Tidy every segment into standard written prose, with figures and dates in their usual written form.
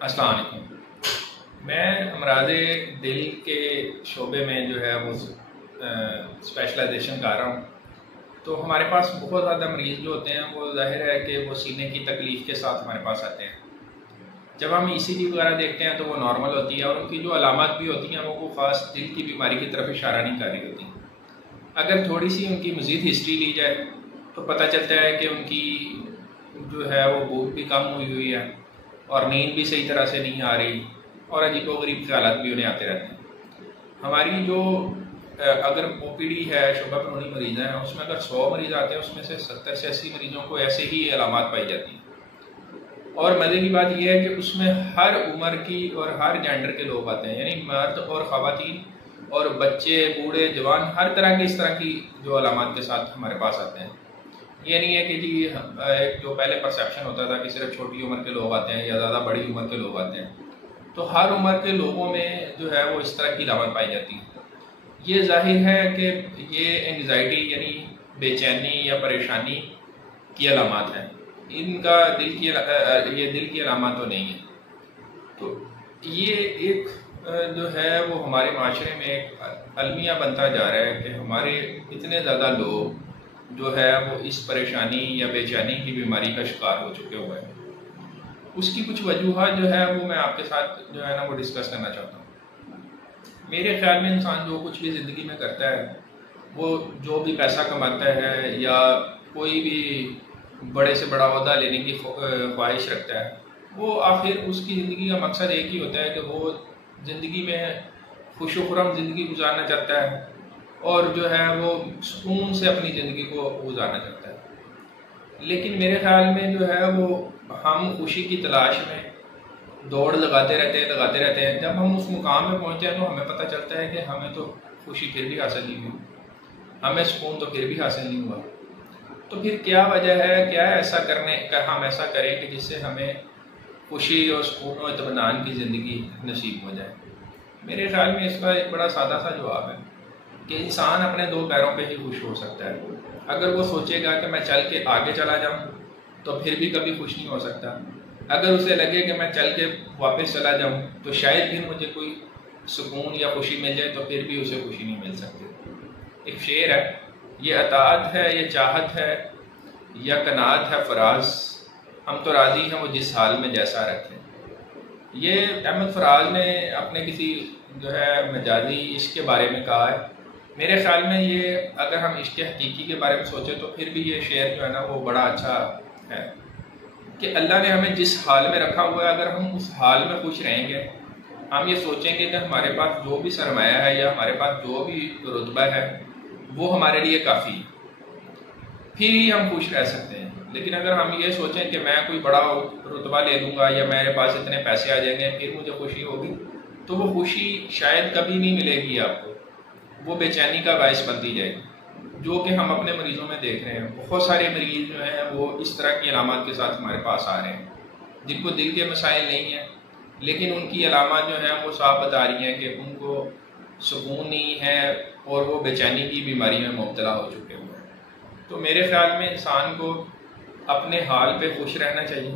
अस्सलाम वालेकुम। मैं अमराज़ दिल के शोबे में जो है वो स्पेशलाइजेशन कर रहा हूँ। तो हमारे पास बहुत ज़्यादा मरीज़ जो होते हैं वो ज़ाहिर है कि वो सीने की तकलीफ़ के साथ हमारे पास आते हैं। जब हम ईसीजी वगैरह देखते हैं तो वो नॉर्मल होती है और उनकी जो अलामत भी होती हैं वो ख़ास दिल की बीमारी की तरफ इशारा नहीं कर रही होती। अगर थोड़ी सी उनकी मज़ीद हिस्ट्री ली जाए तो पता चलता है कि उनकी जो है वो भूख भी कम हुई है और नींद भी सही तरह से नहीं आ रही और अजीबोगरीब ख्यालात भी उन्हें आते रहते हैं। हमारी जो अगर ओपीडी है, शोबा पेरोनी मरीज हैं, उसमें अगर 100 मरीज आते हैं उसमें से 70 से 80 मरीजों को ऐसे ही अलामात पाई जाती हैं। और मज़े की बात यह है कि उसमें हर उम्र की और हर जेंडर के लोग आते हैं, यानी मर्द और ख़वातीन और बच्चे, बूढ़े, जवान, हर तरह की इस तरह की जो अलामात के साथ हमारे पास आते हैं। ये नहीं है कि जी एक जो पहले परसेप्शन होता था कि सिर्फ छोटी उम्र के लोग आते हैं या ज़्यादा बड़ी उम्र के लोग आते हैं। तो हर उम्र के लोगों में जो है वो इस तरह की अलामत पाई जाती है। ये जाहिर है कि ये एंग्जाइटी यानी बेचैनी या परेशानी की अलामत है। इनका दिल की अलामत तो नहीं है। तो ये एक जो है वो हमारे माशरे में एक अलमिया बनता जा रहा है कि हमारे इतने ज़्यादा लोग जो है वो इस परेशानी या बेचैनी की बीमारी का शिकार हो चुके हुए हैं। उसकी कुछ वजूहत जो है वो मैं आपके साथ जो है ना वो डिस्कस करना चाहता हूँ। मेरे ख्याल में इंसान जो कुछ भी ज़िंदगी में करता है, वो जो भी पैसा कमाता है या कोई भी बड़े से बड़ा ओहदा लेने की ख्वाहिश रखता है, वो आखिर उसकी ज़िंदगी का मकसद एक ही होता है कि वो ज़िंदगी में खुश खुरम ज़िंदगी गुजारना चाहता है और जो है वो सुकून से अपनी ज़िंदगी को गुजारना चाहता है। लेकिन मेरे ख्याल में जो है वो हम खुशी की तलाश में दौड़ लगाते रहते हैं। जब हम उस मुकाम में पहुंचे हैं तो हमें पता चलता है कि हमें तो खुशी फिर भी हासिल नहीं हुई, हमें सुकून तो फिर भी हासिल नहीं हुआ। तो फिर क्या वजह है, क्या ऐसा करने का हम ऐसा करें कि जिससे हमें खुशी और सुकून और इत्मीनान की ज़िंदगी नसीब हो जाए। मेरे ख्याल में इसका एक बड़ा सादा सा जवाब है कि इंसान अपने दो पैरों पे ही खुश हो सकता है। अगर वो सोचेगा कि मैं चल के आगे चला जाऊं तो फिर भी कभी खुश नहीं हो सकता। अगर उसे लगे कि मैं चल के वापस चला जाऊं तो शायद फिर मुझे कोई सुकून या खुशी मिल जाए तो फिर भी उसे खुशी नहीं मिल सकती। एक शेर है, ये अताअत है, ये चाहत है या कनात है फराज, हम तो राज़ी हैं वो जिस हाल में जैसा रखें। ये अहमद फराज ने अपने किसी जो है मजाजी इश्क के बारे में कहा है। मेरे ख्याल में ये अगर हम इश्क हकीकी के बारे में सोचें तो फिर भी ये शेर जो है ना वो बड़ा अच्छा है कि अल्लाह ने हमें जिस हाल में रखा हुआ है, अगर हम उस हाल में खुश रहेंगे, हम ये सोचेंगे कि हमारे पास जो भी सरमाया है या हमारे पास जो भी रुतबा है वो हमारे लिए काफ़ी है, फिर ही हम खुश रह सकते हैं। लेकिन अगर हम ये सोचें कि मैं कोई बड़ा रुतबा ले लूँगा या मेरे पास इतने पैसे आ जाएंगे फिर मुझे खुशी होगी, तो वो खुशी शायद कभी नहीं मिलेगी आपको, वो बेचैनी का बायस बनती जाएगी, जो कि हम अपने मरीजों में देख रहे हैं। बहुत सारे मरीज जो हैं वो इस तरह की अलामत के साथ हमारे पास आ रहे हैं, जिनको दिल के मसाइल नहीं हैं, लेकिन उनकी अलामत जो हैं वो साफ बता रही हैं कि उनको सुकून नहीं है और वो बेचैनी की बीमारी में मुब्तला हो चुके हुए हैं। तो मेरे ख्याल में इंसान को अपने हाल पे खुश रहना चाहिए,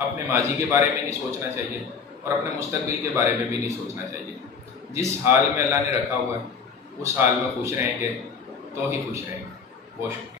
अपने माजी के बारे में नहीं सोचना चाहिए और अपने मुस्तकबिल के बारे में भी नहीं सोचना चाहिए। जिस हाल में अल्लाह ने रखा हुआ है उस हाल में खुश रहेंगे तो ही खुश रहेंगे। बहुत शुक्रिया।